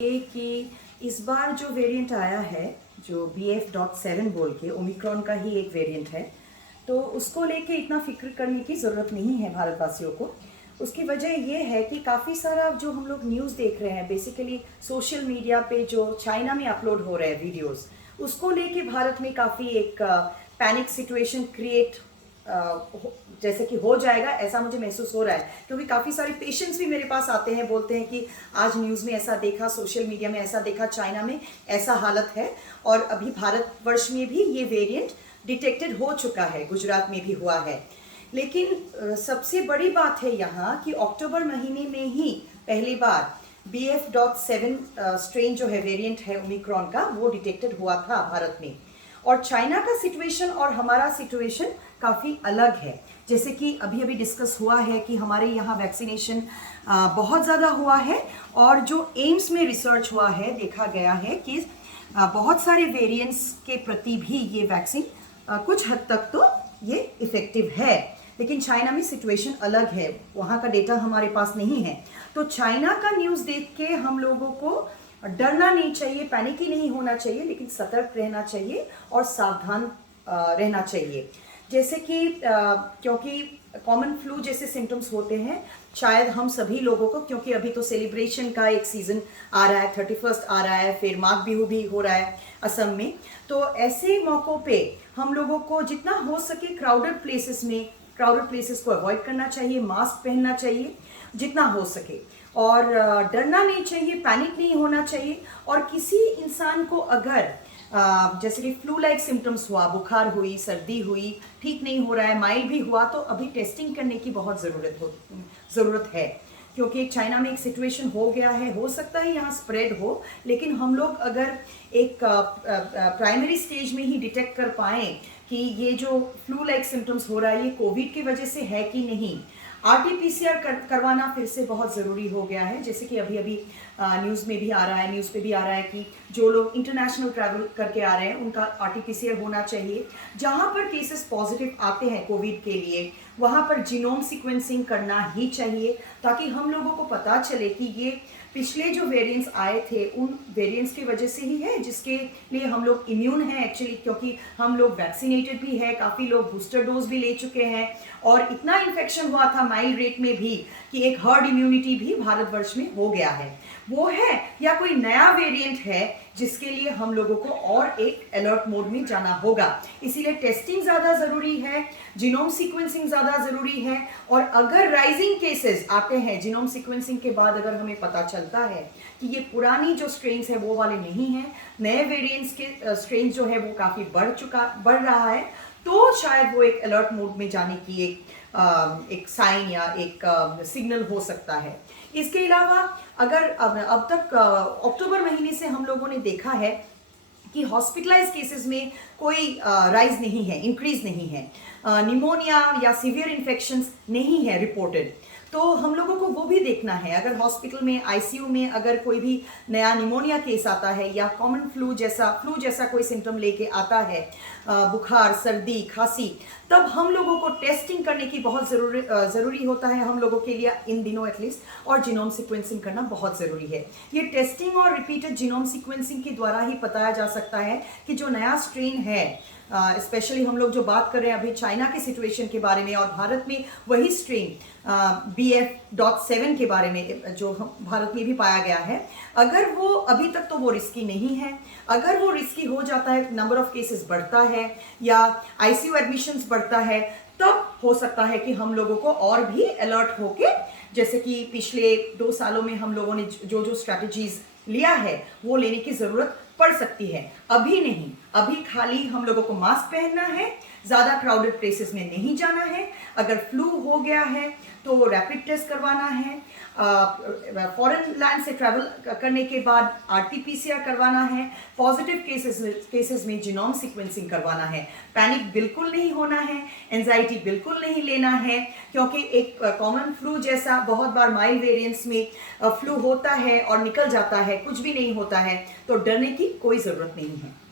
ये कि इस बार जो वेरिएंट आया है जो BF.7 बोल के ओमिक्रॉन का ही एक वेरिएंट है, तो उसको लेके इतना फिक्र करने की ज़रूरत नहीं है भारतवासियों को। उसकी वजह ये है कि काफ़ी सारा जो हम लोग न्यूज़ देख रहे हैं बेसिकली सोशल मीडिया पे जो चाइना में अपलोड हो रहे हैं वीडियोस, उसको लेके भारत में काफ़ी एक पैनिक सिचुएशन क्रिएट जैसे कि हो जाएगा ऐसा मुझे महसूस हो रहा है, क्योंकि काफ़ी सारे पेशेंट्स भी मेरे पास आते हैं, बोलते हैं कि आज न्यूज़ में ऐसा देखा, सोशल मीडिया में ऐसा देखा, चाइना में ऐसा हालत है और अभी भारतवर्ष में भी ये वेरिएंट डिटेक्टेड हो चुका है, गुजरात में भी हुआ है। लेकिन सबसे बड़ी बात है यहाँ कि अक्टूबर महीने में ही पहली बार BF.7 स्ट्रेन जो है वेरिएंट है ओमिक्रॉन का, वो डिटेक्टेड हुआ था भारत में। और चाइना का सिचुएशन और हमारा सिचुएशन काफ़ी अलग है। जैसे कि अभी अभी डिस्कस हुआ है कि हमारे यहाँ वैक्सीनेशन बहुत ज़्यादा हुआ है और जो एम्स में रिसर्च हुआ है देखा गया है कि बहुत सारे वेरिएंट्स के प्रति भी ये वैक्सीन कुछ हद तक तो ये इफ़ेक्टिव है। लेकिन चाइना में सिचुएशन अलग है, वहाँ का डेटा हमारे पास नहीं है। तो चाइना का न्यूज़ देख के हम लोगों को डरना नहीं चाहिए, पैनिक ही नहीं होना चाहिए, लेकिन सतर्क रहना चाहिए और सावधान रहना चाहिए। जैसे कि क्योंकि कॉमन फ्लू जैसे सिम्टम्स होते हैं शायद हम सभी लोगों को, क्योंकि अभी तो सेलिब्रेशन का एक सीज़न आ रहा है, 31st आ रहा है, फिर माघ बिहू भी हो रहा है असम में। तो ऐसे मौक़ों पे हम लोगों को जितना हो सके क्राउडेड प्लेसेस को अवॉइड करना चाहिए, मास्क पहनना चाहिए जितना हो सके, और डरना नहीं चाहिए, पैनिक नहीं होना चाहिए। और किसी इंसान को अगर जैसे कि फ्लू लाइक सिम्टम्स हुआ, बुखार हुई, सर्दी हुई, ठीक नहीं हो रहा है, माइल्ड भी हुआ, तो अभी टेस्टिंग करने की बहुत ज़रूरत है, क्योंकि चाइना में एक सिचुएशन हो गया है, हो सकता है यहाँ स्प्रेड हो, लेकिन हम लोग अगर एक प्राइमरी स्टेज में ही डिटेक्ट कर पाएँ कि ये जो फ्लू लाइक सिम्टम्स हो रहा है ये कोविड की वजह से है कि नहीं, RT-PCR करवाना फिर से बहुत ज़रूरी हो गया है। जैसे कि अभी अभी न्यूज़ में भी आ रहा है, न्यूज़ पे भी आ रहा है कि जो लोग इंटरनेशनल ट्रैवल करके आ रहे हैं उनका RT-PCR होना चाहिए। जहाँ पर केसेस पॉजिटिव आते हैं कोविड के लिए, वहाँ पर जीनोम सीक्वेंसिंग करना ही चाहिए, ताकि हम लोगों को पता चले कि ये पिछले जो वेरिएंट्स आए थे उन वेरिएंट्स की वजह से ही है, जिसके लिए हम लोग इम्यून हैं एक्चुअली, क्योंकि हम लोग वैक्सीनेटेड भी है, काफ़ी लोग बूस्टर डोज भी ले चुके हैं और इतना इन्फेक्शन हुआ था माइल्ड रेट में भी कि एक हर्ड इम्यूनिटी भी भारतवर्ष में हो गया है। वो है या कोई नया वेरिएंट है जिसके लिए हम लोगों को और एक अलर्ट मोड में जाना होगा। इसीलिए टेस्टिंग ज़्यादा ज़रूरी है, जीनोम सीक्वेंसिंग ज़्यादा ज़रूरी है। और अगर राइजिंग केसेस आते हैं जीनोम सीक्वेंसिंग के बाद, अगर हमें पता चलता है कि ये पुरानी जो स्ट्रेन्स है वो वाले नहीं हैं, नए वेरिएंट्स के स्ट्रेन्स जो है वो काफ़ी बढ़ रहा है, तो शायद वो एक अलर्ट मोड में जाने की एक साइन या एक सिग्नल हो सकता है। इसके अलावा अगर अब तक अक्टूबर महीने से हम लोगों ने देखा है कि हॉस्पिटलाइज केसेस में कोई राइज नहीं है, इंक्रीज नहीं है, निमोनिया या सीवियर इन्फेक्शंस नहीं है रिपोर्टेड। तो हम लोगों को वो भी देखना है, अगर हॉस्पिटल में ICU में अगर कोई भी नया निमोनिया केस आता है या कॉमन फ्लू जैसा कोई सिम्टम लेके आता है, बुखार, सर्दी, खांसी, तब हम लोगों को टेस्टिंग करने की बहुत ज़रूरी होता है हम लोगों के लिए इन दिनों एटलीस्ट, और जीनोम सीक्वेंसिंग करना बहुत ज़रूरी है। ये टेस्टिंग और रिपीटेड जीनोम सीक्वेंसिंग के द्वारा ही बताया जा सकता है कि जो नया स्ट्रेन है, स्पेशली हम लोग जो बात कर रहे हैं अभी चाइना के सिचुएशन के बारे में और भारत में वही स्ट्रेन BF.7 के बारे में जो भारत में भी पाया गया है, अगर वो अभी तक तो वो रिस्की नहीं है, अगर वो रिस्की हो जाता है, नंबर ऑफ केसेस बढ़ता है या ICU एडमिशन्स बढ़ता है, तब हो सकता है कि हम लोगों को और भी अलर्ट होके, जैसे कि पिछले 2 सालों में हम लोगों ने जो स्ट्रैटेजीज लिया है वो लेने की ज़रूरत पड़ सकती है। अभी नहीं, अभी खाली हम लोगों को मास्क पहनना है, ज़्यादा क्राउडेड प्लेसेस में नहीं जाना है, अगर फ्लू हो गया है तो रैपिड टेस्ट करवाना है, फॉरेन लैंड से ट्रैवल करने के बाद RT-PCR करवाना है, पॉजिटिव केसेस में जीनोम सीक्वेंसिंग करवाना है। पैनिक बिल्कुल नहीं होना है, एंजाइटी बिल्कुल नहीं लेना है, क्योंकि एक कॉमन फ्लू जैसा बहुत बार माइल्ड वेरिएंट्स में फ्लू होता है और निकल जाता है, कुछ भी नहीं होता है, तो डरने की कोई ज़रूरत नहीं है।